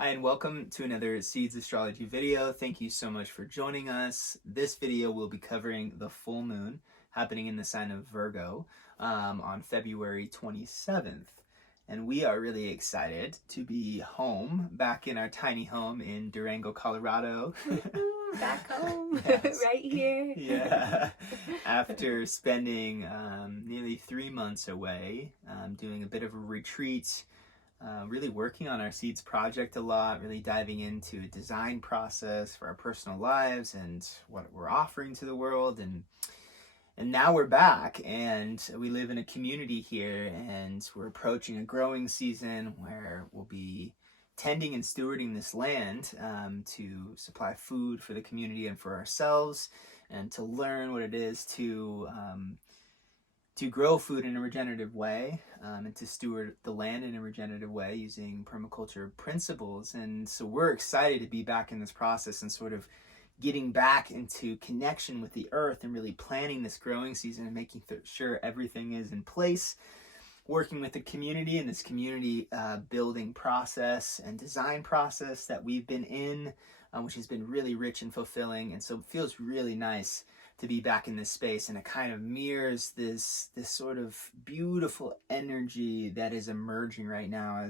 Hi, and welcome to another Seeds Astrology video. Thank you so much for joining us. This video will be covering the full moon happening in the sign of Virgo on February 27th. And we are really excited to be home, back in our tiny home in Durango, Colorado. Back home, Yes. right here. Yeah. After spending nearly 3 months away, doing a bit of a retreat, really working on our seeds project a lot, really diving into a design process for our personal lives and what we're offering to the world. And now we're back, and we live in a community here, and we're approaching a growing season where we'll be tending and stewarding this land to supply food for the community and for ourselves, and to learn what it is to grow food in a regenerative way, and to steward the land in a regenerative way using permaculture principles. And so we're excited to be back in this process and sort of getting back into connection with the earth and really planning this growing season and making sure everything is in place, working with the community and this community building process and design process that we've been in, which has been really rich and fulfilling. And so it feels really nice to be back in this space, and it kind of mirrors this sort of beautiful energy that is emerging right now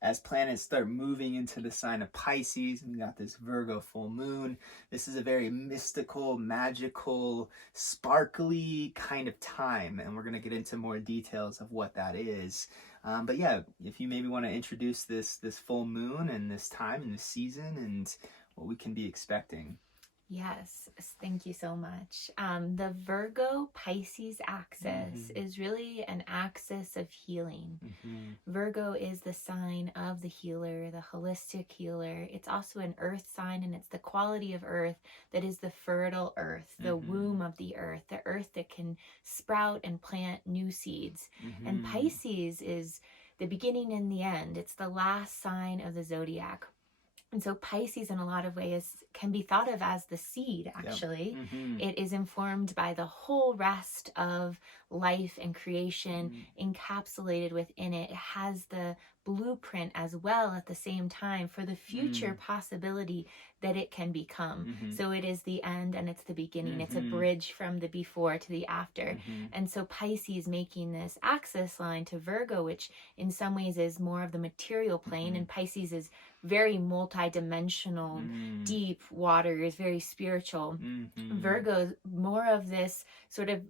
as planets start moving into the sign of Pisces. And we got this Virgo full moon. This is a very mystical, magical, sparkly kind of time, and we're going to get into more details of what that is. But yeah, if you maybe want to introduce this full moon and this time and this season and what we can be expecting. Yes, thank you so much. The Virgo Pisces axis is really an axis of healing. Virgo is the sign of the healer, the holistic healer. It's also an earth sign, and it's the quality of earth that is the fertile earth, the womb of the earth that can sprout and plant new seeds. And Pisces is the beginning and the end. It's the last sign of the zodiac. And so Pisces, in a lot of ways, can be thought of as the seed, actually. It is informed by the whole rest of life and creation encapsulated within it. It has the blueprint as well at the same time for the future possibility that it can become. So it is the end and it's the beginning. It's a bridge from the before to the after. And so Pisces making this axis line to Virgo, which in some ways is more of the material plane, and Pisces is very multi-dimensional, deep waters, very spiritual. Virgo, more of this sort of,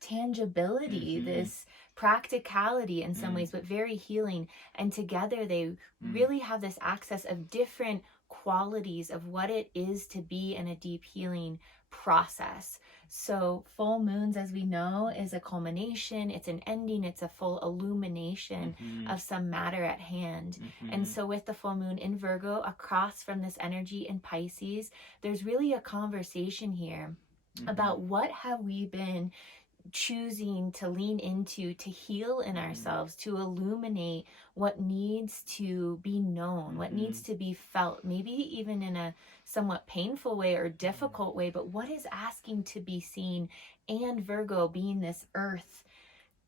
tangibility, this practicality in some ways, but very healing. And together they really have this access of different qualities of what it is to be in a deep healing process. So full moons, as we know, is a culmination, it's an ending, it's a full illumination of some matter at hand. And so with the full moon in Virgo, across from this energy in Pisces, there's really a conversation here about what have we been choosing to lean into to heal in ourselves, to illuminate what needs to be known, what needs to be felt, maybe even in a somewhat painful way or difficult way, but what is asking to be seen. And Virgo being this earth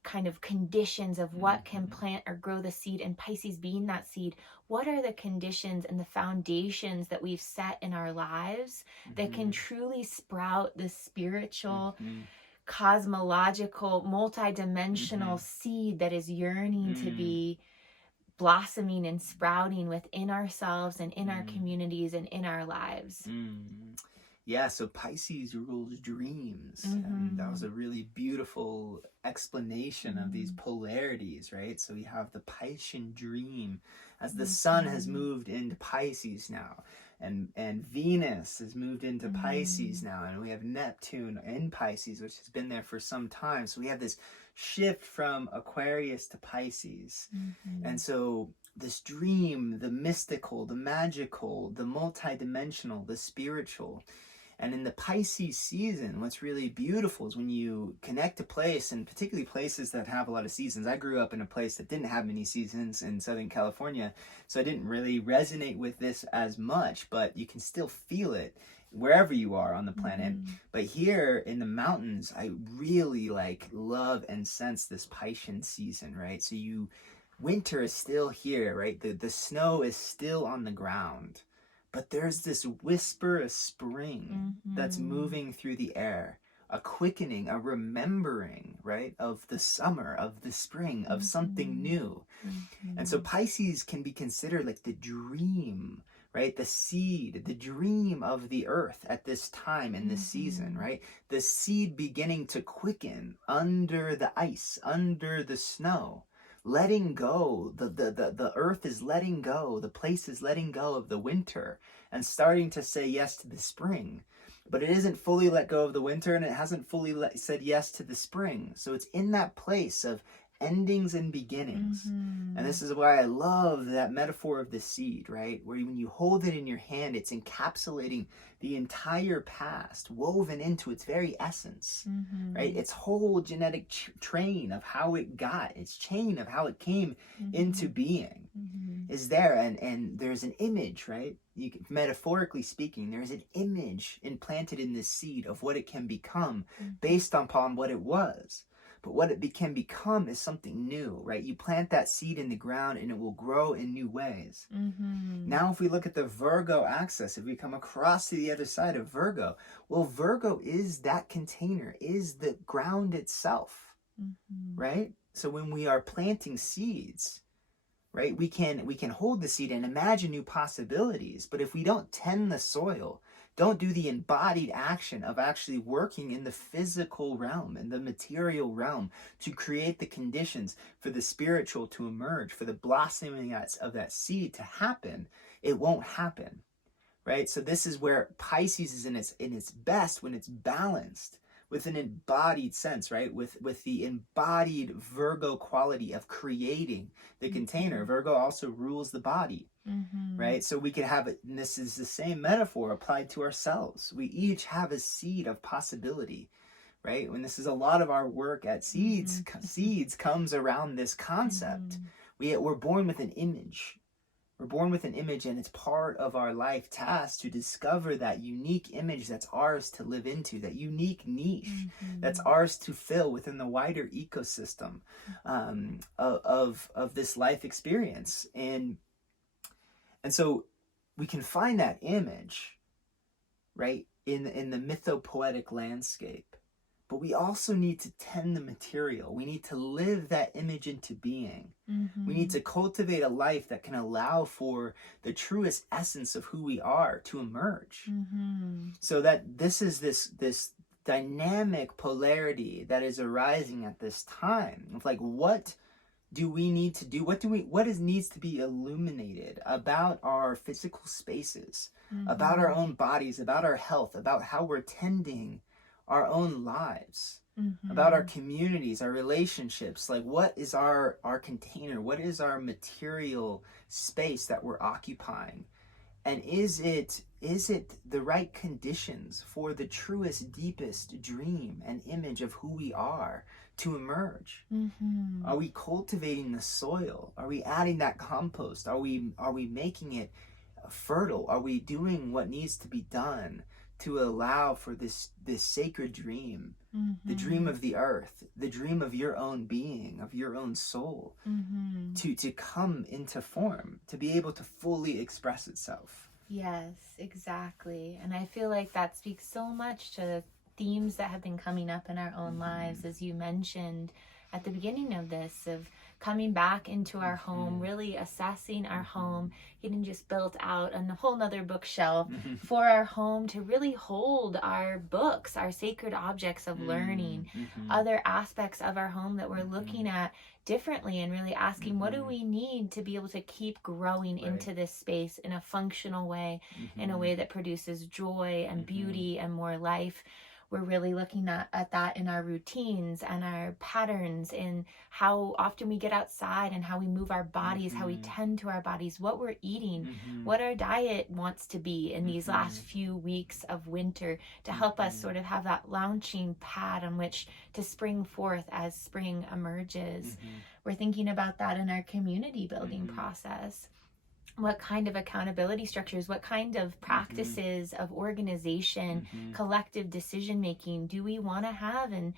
kind of conditions of what can plant or grow the seed, and Pisces being that seed, what are the conditions and the foundations that we've set in our lives that can truly sprout the spiritual, cosmological, multi-dimensional seed that is yearning to be blossoming and sprouting within ourselves and in our communities and in our lives. Yeah, so Pisces rules dreams. And that was a really beautiful explanation of these polarities, right? So we have the Piscean dream as the sun has moved into Pisces now. And Venus has moved into Pisces now, and we have Neptune in Pisces, which has been there for some time. So we have this shift from Aquarius to Pisces. And so this dream, the mystical, the magical, the multidimensional, the spiritual. And in the Pisces season, what's really beautiful is when you connect a place, and particularly places that have a lot of seasons. I grew up in a place that didn't have many seasons in Southern California, so I didn't really resonate with this as much, but you can still feel it wherever you are on the planet. But here in the mountains, I really love and sense this Piscean season, right? So you winter is still here, right? The snow is still on the ground, but there's this whisper of spring that's moving through the air, a quickening, a remembering, right, of the summer, of the spring, of something new. And so Pisces can be considered like the dream, right? The seed, the dream of the earth at this time in this season, right? The seed beginning to quicken under the ice, under the snow, letting go. The earth is letting go. The place is letting go of the winter and starting to say yes to the spring. But it isn't fully let go of the winter, and it hasn't fully said yes to the spring. So it's in that place of endings and beginnings. And this is why I love that metaphor of the seed, right? Where when you hold it in your hand, it's encapsulating the entire past, woven into its very essence, right? Its whole genetic train of how it got, its chain of how it came into being is there. And there's an image, right? Metaphorically speaking, there's an image implanted in this seed of what it can become based upon what it was. But what it can become is something new, right? You plant that seed in the ground and it will grow in new ways. Now, if we look at the Virgo axis, if we come across to the other side of Virgo, well, Virgo is that container, is the ground itself, right? So when we are planting seeds, right, we can hold the seed and imagine new possibilities. But if we don't tend the soil, don't do the embodied action of actually working in the physical realm, in the material realm, to create the conditions for the spiritual to emerge, for the blossoming of that seed to happen, it won't happen, right? So this is where Pisces is in its best, when it's balanced with an embodied sense, right? With the embodied Virgo quality of creating the container. Virgo also rules the body, right? So we could have it, and this is the same metaphor applied to ourselves. We each have a seed of possibility, right? When this is a lot of our work at Seeds comes around this concept. We're born with an image. We're born with an image, and it's part of our life task to discover that unique image that's ours to live into, that unique niche that's ours to fill within the wider ecosystem of this life experience. And so we can find that image, right, in the mythopoetic landscape. But we also need to tend the material. We need to live that image into being. We need to cultivate a life that can allow for the truest essence of who we are to emerge. So that this is this dynamic polarity that is arising at this time of like, what do we need to do? What needs to be illuminated about our physical spaces, about our own bodies, about our health, about how we're tending our own lives, about our communities, our relationships. Like, what is our container? What is our material space that we're occupying? And is it the right conditions for the truest, deepest dream and image of who we are to emerge? Are we cultivating the soil? Are we adding that compost? Are we making it fertile? Are we doing what needs to be done to allow for this sacred dream, the dream of the earth, the dream of your own being, of your own soul, to come into form, to be able to fully express itself? Yes, exactly. And I feel like that speaks so much to themes that have been coming up in our own lives, as you mentioned at the beginning of this, of coming back into our home, really assessing our home, getting just built out a whole nother bookshelf for our home to really hold our books, our sacred objects of learning, other aspects of our home that we're looking at differently, and really asking, what do we need to be able to keep growing into this space in a functional way, in a way that produces joy and beauty and more life. We're really looking at that in our routines and our patterns, in how often we get outside and how we move our bodies, how we tend to our bodies, what we're eating, what our diet wants to be in these last few weeks of winter, to help us sort of have that launching pad on which to spring forth as spring emerges. We're thinking about that in our community building process. what kind of accountability structures, what kind of practices of organization, collective decision making do we want to have, and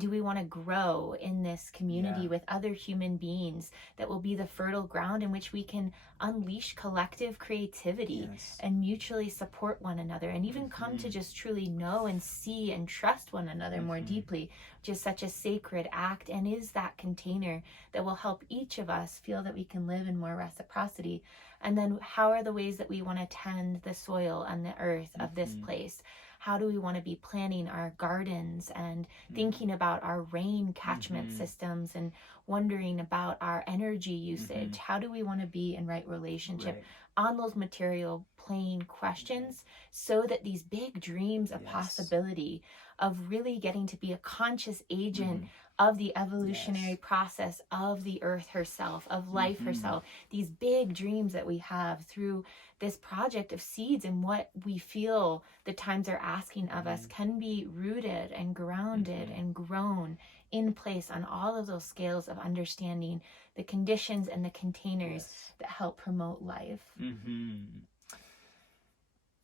do we want to grow in this community with other human beings that will be the fertile ground in which we can unleash collective creativity and mutually support one another, and even come to just truly know and see and trust one another more deeply, which is such a sacred act and is that container that will help each of us feel that we can live in more reciprocity. And then how are the ways that we want to tend the soil and the earth of this place? How do we want to be planning our gardens and thinking about our rain catchment systems and wondering about our energy usage? How do we want to be in right relationship on those material plane questions, so that these big dreams of possibility of really getting to be a conscious agent of the evolutionary process of the earth herself, of life herself, these big dreams that we have through this project of seeds and what we feel the times are asking of us can be rooted and grounded and grown in place on all of those scales of understanding the conditions and the containers that help promote life.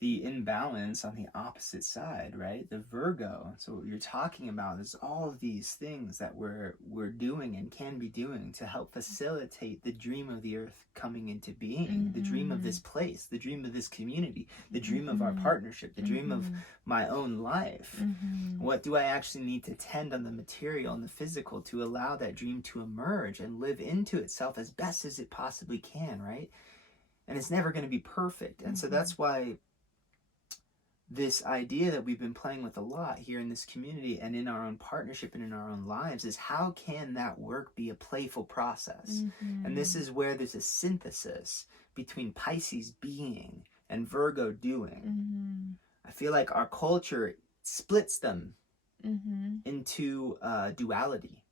The imbalance on the opposite side, right? The Virgo. So what you're talking about is all of these things that we're doing and can be doing to help facilitate the dream of the earth coming into being, the dream of this place, the dream of this community, the dream of our partnership, the dream of my own life. What do I actually need to tend on the material and the physical to allow that dream to emerge and live into itself as best as it possibly can, right? And it's never going to be perfect. And so that's why this idea that we've been playing with a lot here in this community and in our own partnership and in our own lives is, how can that work be a playful process? And this is where there's a synthesis between Pisces being and Virgo doing. I feel like our culture splits them into duality.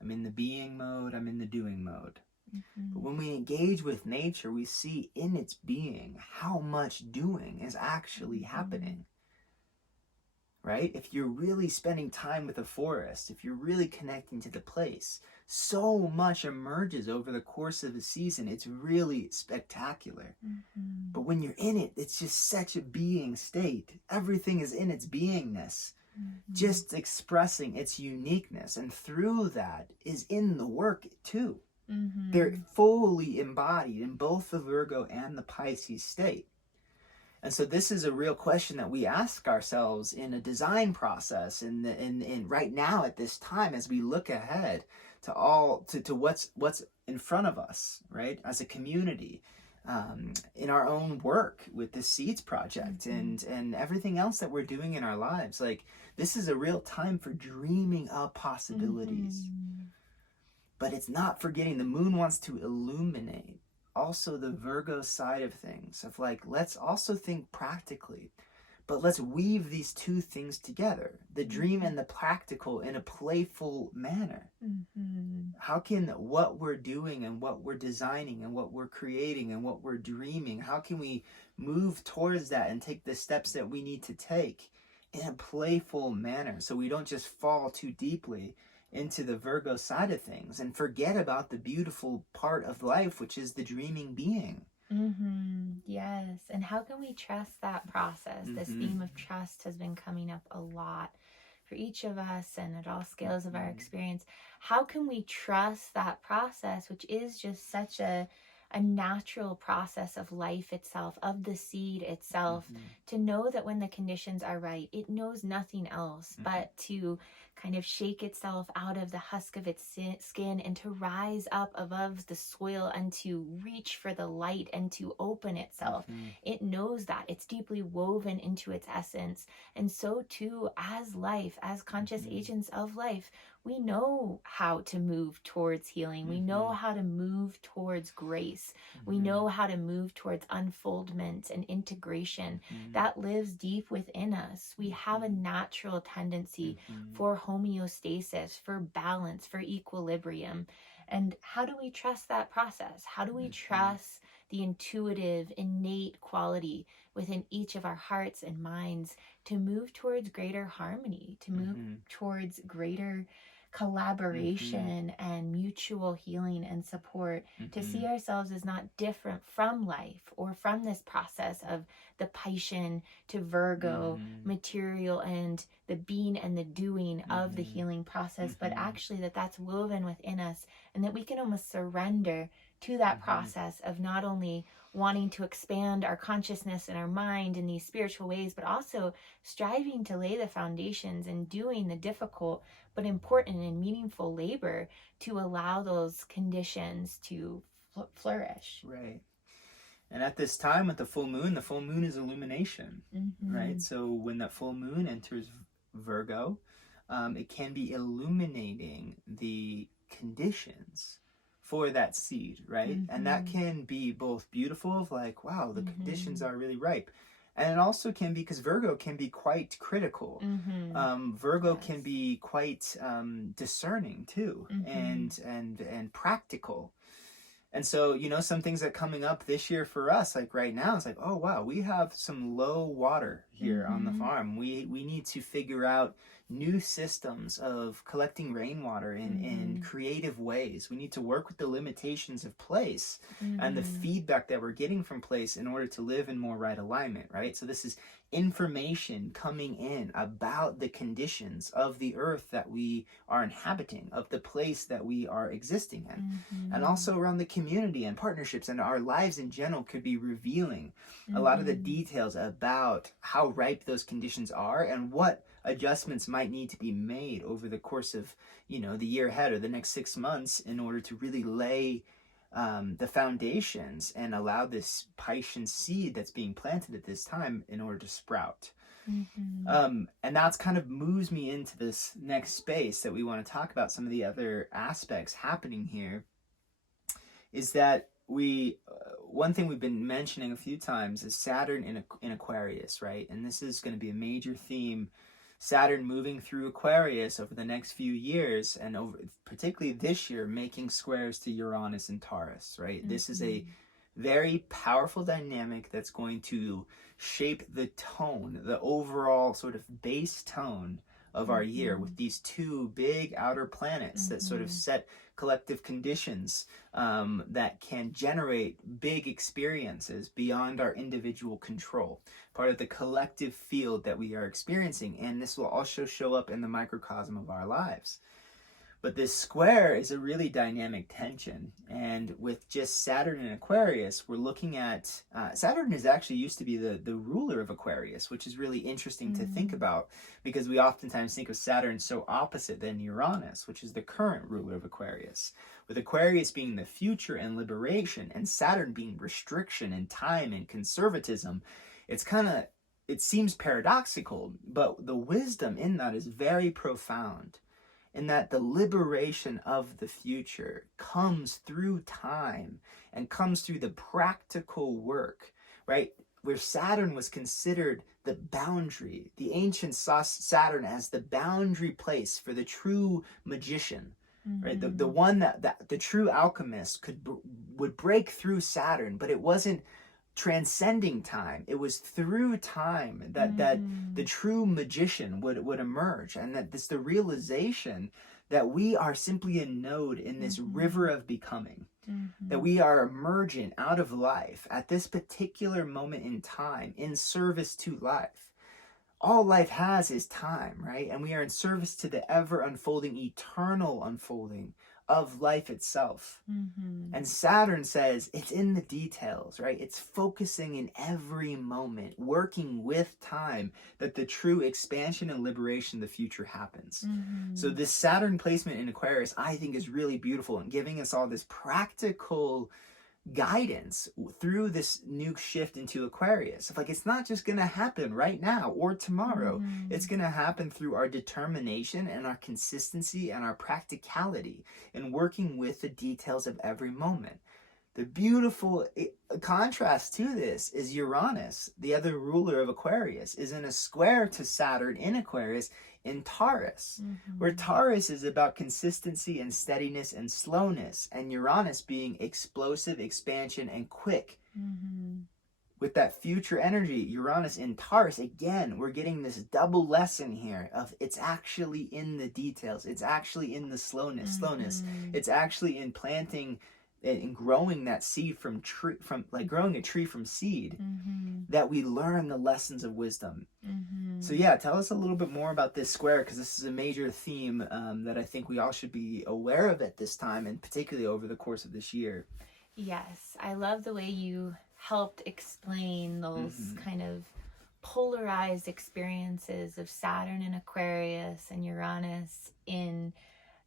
I'm in the being mode, I'm in the doing mode. But when we engage with nature, we see in its being how much doing is actually happening, right? If you're really spending time with a forest, if you're really connecting to the place, so much emerges over the course of a season. It's really spectacular. But when you're in it, it's just such a being state. Everything is in its beingness, just expressing its uniqueness. And through that is in the work too. They're fully embodied in both the Virgo and the Pisces state. And so this is a real question that we ask ourselves in a design process, in right now at this time, as we look ahead to what's in front of us, right, as a community, in our own work with the Seeds Project and everything else that we're doing in our lives. Like, this is a real time for dreaming up possibilities. But it's not forgetting the moon wants to illuminate also the Virgo side of things, of like, let's also think practically, but let's weave these two things together, the dream and the practical, in a playful manner. How can what we're doing and what we're designing and what we're creating and what we're dreaming, how can we move towards that and take the steps that we need to take in a playful manner, so we don't just fall too deeply into the Virgo side of things and forget about the beautiful part of life, which is the dreaming being. Yes. And how can we trust that process? This theme of trust has been coming up a lot for each of us and at all scales of our experience. How can we trust that process, which is just such a natural process of life itself, of the seed itself, to know that when the conditions are right, it knows nothing else but to kind of shake itself out of the husk of its skin and to rise up above the soil and to reach for the light and to open itself. It knows that. It's deeply woven into its essence. And so too, as life, as conscious agents of life, we know how to move towards healing. We know how to move towards grace. We know how to move towards unfoldment and integration. That lives deep within us. We have a natural tendency for homeostasis, for balance, for equilibrium. And how do we trust that process? How do we trust the intuitive, innate quality within each of our hearts and minds to move towards greater harmony, to move towards greater collaboration and mutual healing and support, to see ourselves as not different from life or from this process of the Piscean to Virgo material and the being and the doing of the healing process, but actually that's woven within us, and that we can almost surrender to that process of not only wanting to expand our consciousness and our mind in these spiritual ways, but also striving to lay the foundations and doing the difficult but important and meaningful labor to allow those conditions to flourish. Right. And at this time with the full moon is illumination, right? So when that full moon enters Virgo, it can be illuminating the conditions for that seed, right? And that can be both beautiful, of like, wow, the conditions are really ripe. And it also can be, because Virgo can be quite critical. Virgo can be quite discerning too, and practical. And so, you know, some things that are coming up this year for us, like right now, it's like, oh, wow, we have some low water here on the farm. We need to figure out new systems of collecting rainwater in creative ways. We need to work with the limitations of place and the feedback that we're getting from place in order to live in more right alignment, right? So this is information coming in about the conditions of the earth that we are inhabiting, of the place that we are existing in, and also around the community and partnerships, and our lives in general could be revealing a lot of the details about how ripe those conditions are and what adjustments might need to be made over the course of, you know, the year ahead or the next 6 months in order to really lay the foundations and allow this Piscean seed that's being planted at this time in order to sprout. And that's kind of moves me into this next space that we want to talk about. Some of the other aspects happening here is that one thing we've been mentioning a few times is Saturn in Aquarius, right? And this is going to be a major theme. Saturn moving through Aquarius over the next few years, and over particularly this year, making squares to Uranus and Taurus, right? This is a very powerful dynamic that's going to shape the tone, the overall sort of base tone of our year, with these two big outer planets that sort of set collective conditions that can generate big experiences beyond our individual control, part of the collective field that we are experiencing. And this will also show up in the microcosm of our lives. But this square is a really dynamic tension. And with just Saturn in Aquarius, we're looking at, Saturn is actually used to be the ruler of Aquarius, which is really interesting to think about, because we oftentimes think of Saturn so opposite than Uranus, which is the current ruler of Aquarius. With Aquarius being the future and liberation, and Saturn being restriction and time and conservatism, it seems paradoxical, but the wisdom in that is very profound. In that the liberation of the future comes through time and comes through the practical work, right? Where Saturn was considered the boundary. The ancients saw Saturn as the boundary place for the true magician, right? The one that the true alchemist would break through Saturn, but it wasn't transcending time. It was through time that the true magician would emerge, and that the realization that we are simply a node in this river of becoming, that we are emergent out of life at this particular moment in time in service to life. All life has is time, right? And we are in service to the ever unfolding, eternal unfolding of life itself. And Saturn says it's in the details, right? It's focusing in every moment, working with time, that the true expansion and liberation of the future happens. So this Saturn placement in Aquarius, I think, is really beautiful and giving us all this practical guidance through this new shift into Aquarius. Like, it's not just going to happen right now or tomorrow. It's going to happen through our determination and our consistency and our practicality in working with the details of every moment. The beautiful contrast to this is Uranus, the other ruler of Aquarius, is in a square to Saturn in Aquarius in Taurus, where Taurus is about consistency and steadiness and slowness, and Uranus being explosive, expansion, and quick. with that future energy, Uranus in Taurus, again, we're getting this double lesson here of it's actually in the details. It's actually in the slowness. It's actually in planting and growing that seed from like growing a tree from seed, that we learn the lessons of wisdom. So yeah, tell us a little bit more about this square, because this is a major theme that I think we all should be aware of at this time, and particularly over the course of this year. Yes, I love the way you helped explain those kind of polarized experiences of Saturn in Aquarius and Uranus in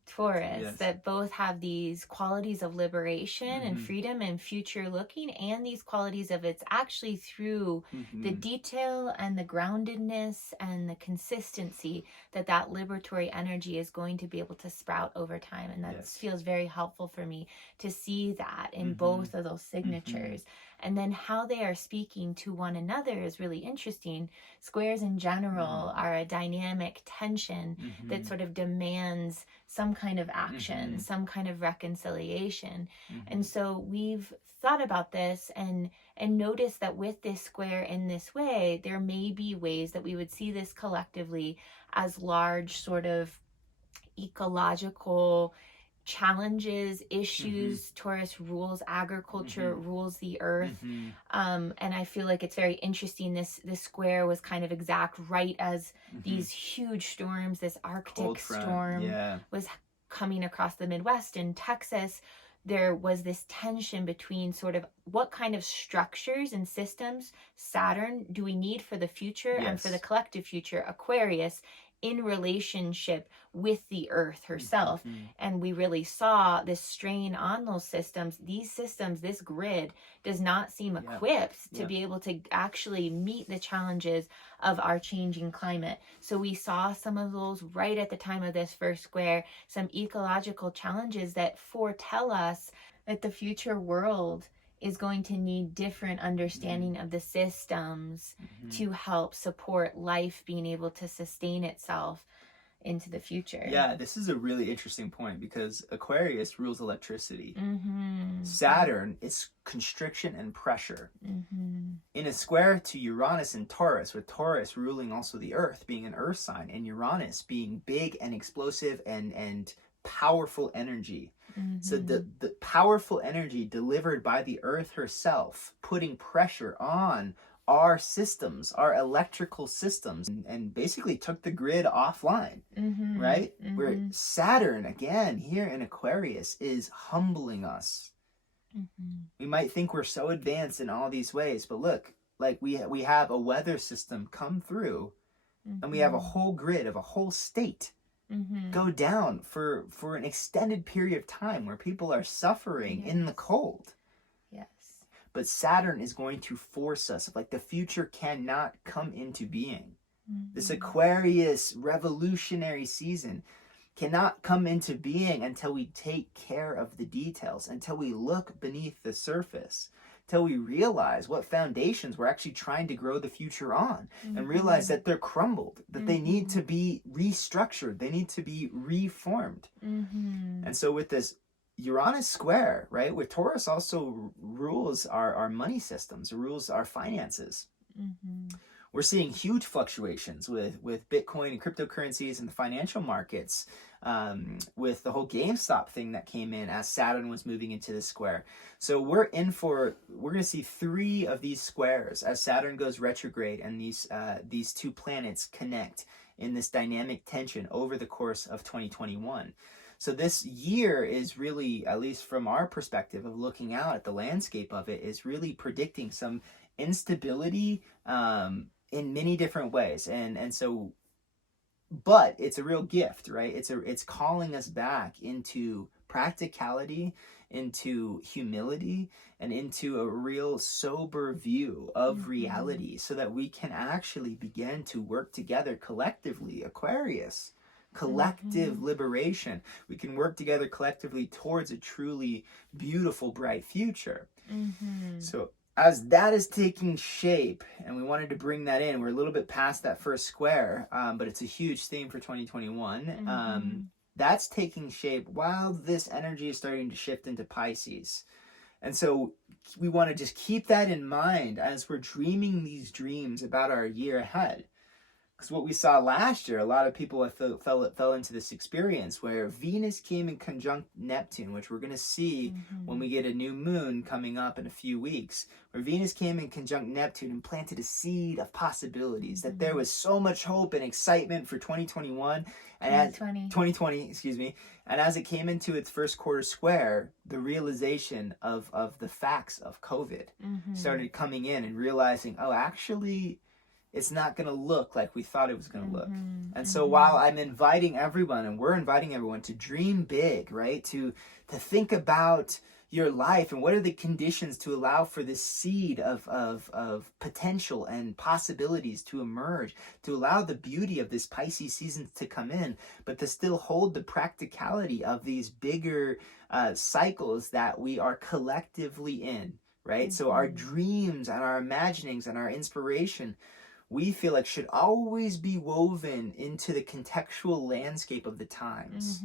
Taurus, that both have these qualities of liberation and freedom and future looking, and these qualities of it's actually through the detail and the groundedness and the consistency that liberatory energy is going to be able to sprout over time. And that feels very helpful for me to see that in both of those signatures. And then how they are speaking to one another is really interesting. Squares in general are a dynamic tension that sort of demands some kind of action, some kind of reconciliation. And so we've thought about this and noticed that with this square in this way, there may be ways that we would see this collectively as large sort of ecological challenges, issues. Taurus rules agriculture, rules the earth. And I feel like it's very interesting. This square was kind of exact right as these huge storms, this Arctic storm was coming across the Midwest and Texas. There was this tension between sort of what kind of structures and systems, Saturn, do we need for the future and for the collective future, Aquarius, in relationship with the earth herself. And we really saw this strain on those systems. These systems, this grid does not seem equipped to be able to actually meet the challenges of our changing climate. So we saw some of those right at the time of this first square, some ecological challenges that foretell us that the future world is going to need different understanding of the systems to help support life being able to sustain itself into the future. Yeah, this is a really interesting point, because Aquarius rules electricity. Saturn is constriction and pressure. In a square to Uranus and Taurus, with Taurus ruling also the earth, being an earth sign, and Uranus being big and explosive and powerful energy. So the powerful energy delivered by the earth herself, putting pressure on our systems, our electrical systems, and basically took the grid offline, right? Where Saturn, again, here in Aquarius, is humbling us. We might think we're so advanced in all these ways, but look, like we have a weather system come through, and we have a whole grid of a whole state go down for an extended period of time where people are suffering in the cold. But Saturn is going to force us, like the future cannot come into being. This Aquarius revolutionary season cannot come into being until we take care of the details, until we look beneath the surface, till we realize what foundations we're actually trying to grow the future on, and realize that they're crumbled, that they need to be restructured, they need to be reformed. And so with this Uranus square, right, with Taurus also rules our money systems, rules our finances. We're seeing huge fluctuations with Bitcoin and cryptocurrencies and the financial markets, with the whole GameStop thing that came in as Saturn was moving into the square. So we're going to see 3 of these squares as Saturn goes retrograde, and these two planets connect in this dynamic tension over the course of 2021. So this year is really, at least from our perspective of looking out at the landscape of it, is really predicting some instability in many different ways. And so, but it's a real gift, right? It's calling us back into practicality, into humility, and into a real sober view of reality, so that we can actually begin to work together collectively, Aquarius. Collective liberation. We can work together collectively towards a truly beautiful, bright future. So as that is taking shape, and we wanted to bring that in, we're a little bit past that first square, but it's a huge theme for 2021. That's taking shape while this energy is starting to shift into Pisces. And so we want to just keep that in mind as we're dreaming these dreams about our year ahead. Because what we saw last year, a lot of people fell into this experience where Venus came in conjunct Neptune, which we're going to see when we get a new moon coming up in a few weeks, where Venus came in conjunct Neptune and planted a seed of possibilities, that there was so much hope and excitement for 2021 and 2020, excuse me. And as it came into its first quarter square, the realization of the facts of COVID started coming in, and realizing, oh, actually, it's not going to look like we thought it was going to look. And so while I'm inviting everyone, and we're inviting everyone to dream big, right? To think about your life and what are the conditions to allow for this seed of potential and possibilities to emerge, to allow the beauty of this Pisces season to come in, but to still hold the practicality of these bigger cycles that we are collectively in, right? So our dreams and our imaginings and our inspiration, we feel like should always be woven into the contextual landscape of the times.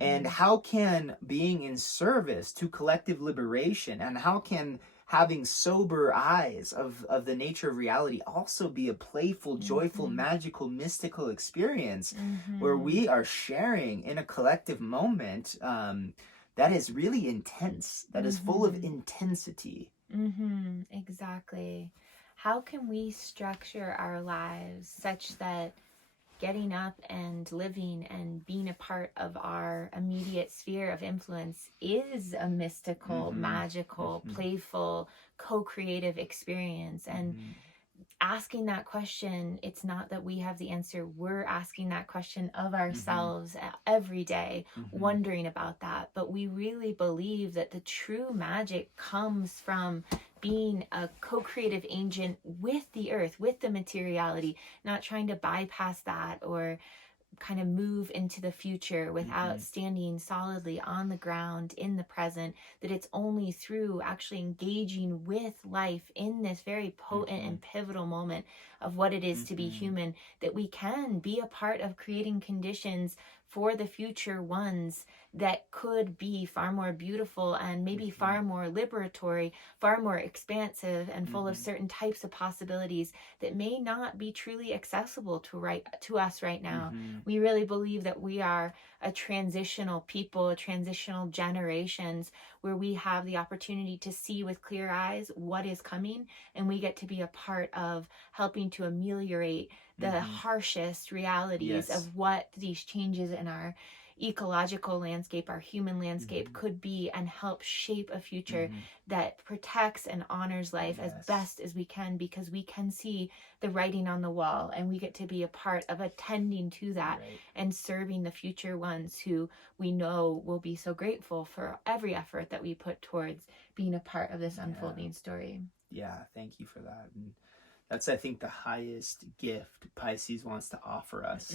And how can being in service to collective liberation, and how can having sober eyes of the nature of reality also be a playful, joyful, magical, mystical experience where we are sharing in a collective moment that is really intense, that is full of intensity. Exactly. How can we structure our lives such that getting up and living and being a part of our immediate sphere of influence is a mystical, magical, playful, co-creative experience? And asking that question, it's not that we have the answer. We're asking that question of ourselves every day, wondering about that. But we really believe that the true magic comes from being a co-creative agent with the earth, with the materiality, not trying to bypass that or kind of move into the future without standing solidly on the ground in the present. That it's only through actually engaging with life in this very potent and pivotal moment of what it is to be human that we can be a part of creating conditions for the future ones that could be far more beautiful and maybe far more liberatory, far more expansive, and full of certain types of possibilities that may not be truly accessible to us right now. We really believe that we are a transitional people, transitional generations, where we have the opportunity to see with clear eyes what is coming, and we get to be a part of helping to ameliorate the harshest realities of what these changes in our ecological landscape, our human landscape could be, and help shape a future that protects and honors life as best as we can, because we can see the writing on the wall, and we get to be a part of attending to that and serving the future ones who we know will be so grateful for every effort that we put towards being a part of this unfolding story. Yeah, thank you for that. And that's, I think, the highest gift Pisces wants to offer us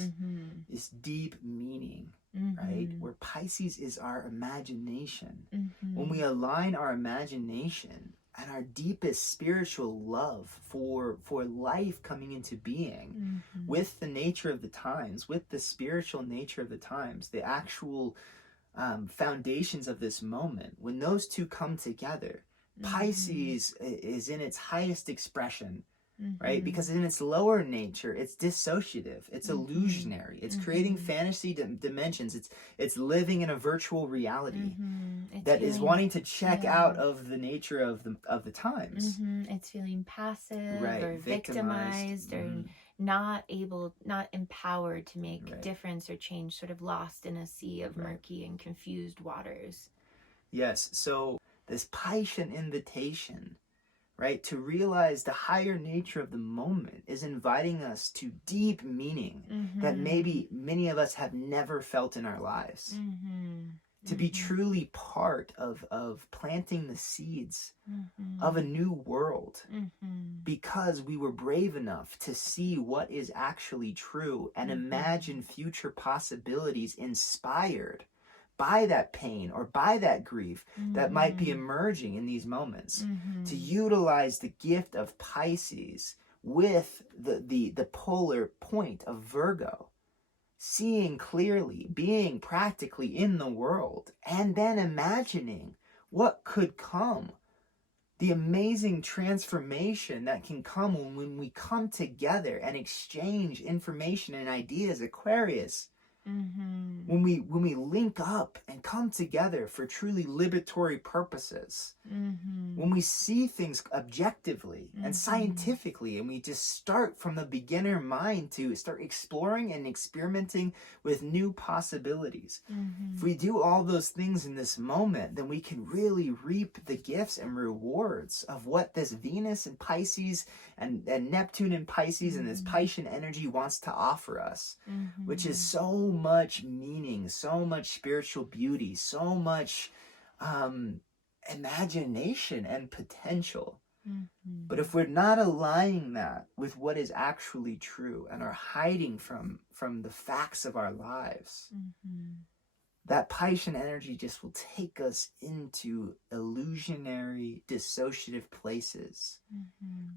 is deep meaning, right? Where Pisces is our imagination. When we align our imagination and our deepest spiritual love for life coming into being with the nature of the times, with the spiritual nature of the times, the actual foundations of this moment, when those two come together, Pisces is in its highest expression, right? Because in its lower nature, it's dissociative, it's illusionary, it's creating fantasy dimensions, it's living in a virtual reality that is wanting to check out of the nature of the times. It's feeling passive or victimized or not empowered to make difference or change, sort of lost in a sea of murky and confused waters. Yes, so this Piscean invitation, right, to realize the higher nature of the moment is inviting us to deep meaning that maybe many of us have never felt in our lives. To be truly part of planting the seeds of a new world, because we were brave enough to see what is actually true and imagine future possibilities inspired by that pain or by that grief that might be emerging in these moments. To utilize the gift of Pisces with the polar point of Virgo, seeing clearly, being practically in the world, and then imagining what could come, the amazing transformation that can come when we come together and exchange information and ideas, Aquarius. When we link up and come together for truly liberatory purposes, when we see things objectively and scientifically, and we just start from the beginner mind to start exploring and experimenting with new possibilities. If we do all those things in this moment, then we can really reap the gifts and rewards of what this Venus and Pisces and Neptune and Pisces and this Piscean energy wants to offer us, which is so much meaning, so much spiritual beauty, so much imagination and potential. But if we're not aligning that with what is actually true and are hiding from the facts of our lives, that Piscean energy just will take us into illusionary, dissociative places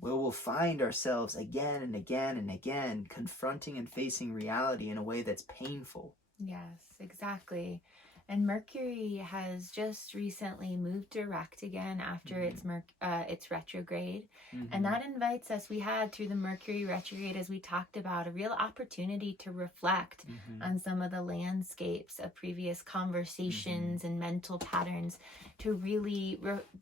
where we'll find ourselves again and again and again confronting and facing reality in a way that's painful. Yes, exactly. And Mercury has just recently moved direct again after its retrograde. And that invites us, we had through the Mercury retrograde, as we talked about, a real opportunity to reflect on some of the landscapes of previous conversations and mental patterns, to really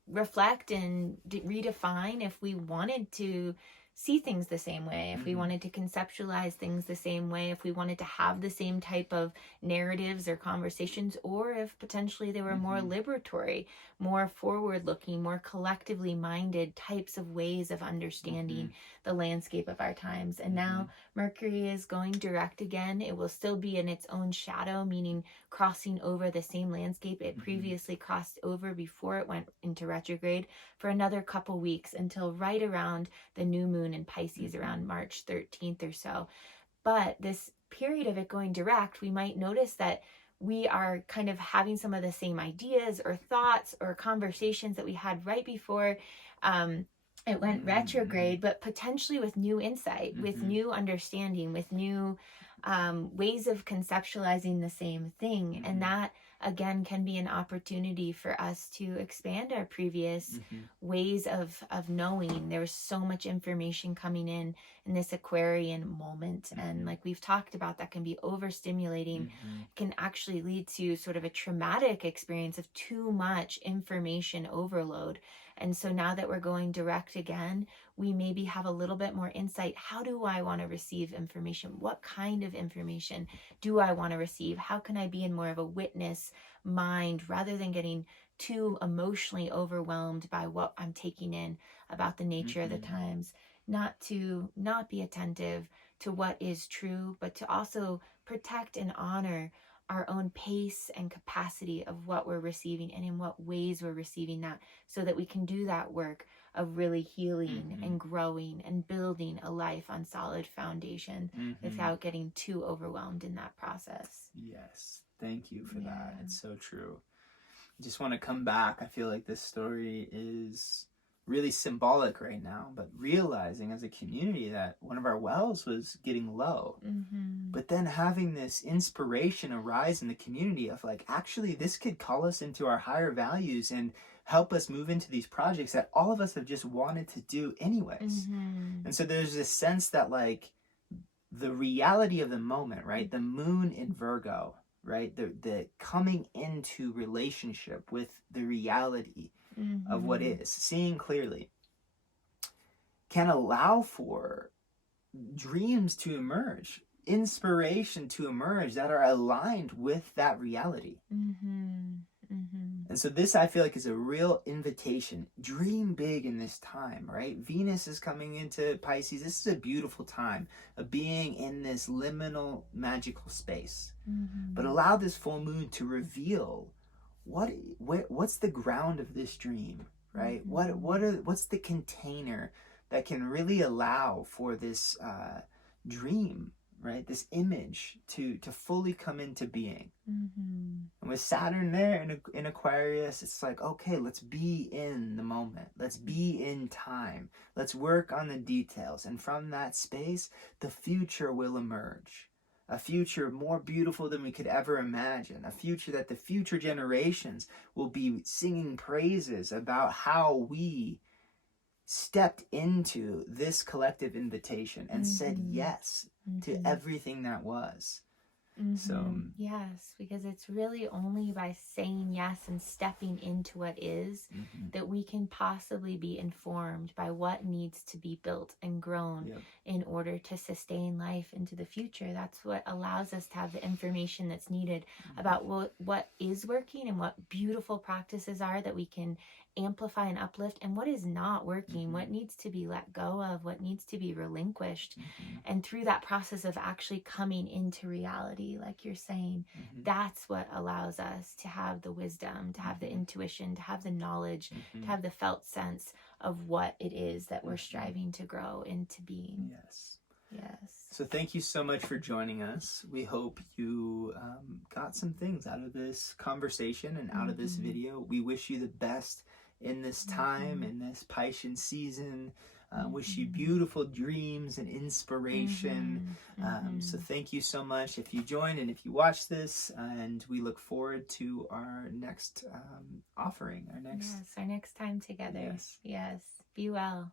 reflect and redefine if we wanted to see things the same way, if we wanted to conceptualize things the same way, if we wanted to have the same type of narratives or conversations, or if potentially they were more liberatory, more forward-looking, more collectively minded types of ways of understanding the landscape of our times. And now Mercury is going direct again. It will still be in its own shadow, meaning crossing over the same landscape it previously crossed over before it went into retrograde, for another couple weeks, until right around the new moon in Pisces around March 13th or so. But this period of it going direct, we might notice that we are kind of having some of the same ideas or thoughts or conversations that we had right before it went retrograde, but potentially with new insight, with new understanding, with new ways of conceptualizing the same thing. And that, again, can be an opportunity for us to expand our previous ways of knowing. There's so much information coming in this Aquarian moment. And like we've talked about, that can be overstimulating, can actually lead to sort of a traumatic experience of too much information overload. And so now that we're going direct again, we maybe have a little bit more insight. How do I want to receive information? What kind of information do I want to receive? How can I be in more of a witness mind rather than getting too emotionally overwhelmed by what I'm taking in about the nature of the times? Not to not be attentive to what is true, but to also protect and honor our own pace and capacity of what we're receiving and in what ways we're receiving that, so that we can do that work of really healing and growing and building a life on solid foundation without getting too overwhelmed in that process. Yes, thank you for that. It's so true. I just want to come back. I feel like this story is really symbolic right now, but realizing as a community that one of our wells was getting low, but then having this inspiration arise in the community of like, actually this could call us into our higher values and help us move into these projects that all of us have just wanted to do anyways. And so there's this sense that like the reality of the moment, right? The moon in Virgo, right? The coming into relationship with the reality of what is, seeing clearly, can allow for dreams to emerge, inspiration to emerge that are aligned with that reality. And so this, I feel like, is a real invitation. Dream big in this time, right? Venus is coming into Pisces. This is a beautiful time of being in this liminal magical space. But allow this full moon to reveal what's the ground of this dream, right? What's the container that can really allow for this dream, right? This image to fully come into being. And with Saturn there in Aquarius, it's like, okay, let's be in the moment. Let's be in time. Let's work on the details. And from that space, the future will emerge. a future more beautiful than we could ever imagine, a future that the future generations will be singing praises about how we stepped into this collective invitation and said yes to everything that was. So yes, because it's really only by saying yes and stepping into what is that we can possibly be informed by what needs to be built and grown in order to sustain life into the future. That's what allows us to have the information that's needed about what is working and what beautiful practices are that we can amplify and uplift, and what is not working, what needs to be let go of, what needs to be relinquished. And through that process of actually coming into reality, like you're saying, that's what allows us to have the wisdom, to have the intuition, to have the knowledge, to have the felt sense of what it is that we're striving to grow into being. Yes. So thank you so much for joining us. We hope you got some things out of this conversation and out of this video. We wish you the best in this time, in this Piscean season. Wish you beautiful dreams and inspiration. So thank you so much if you join and if you watch this, and we look forward to our next offering, our next time together. Yes. Be well.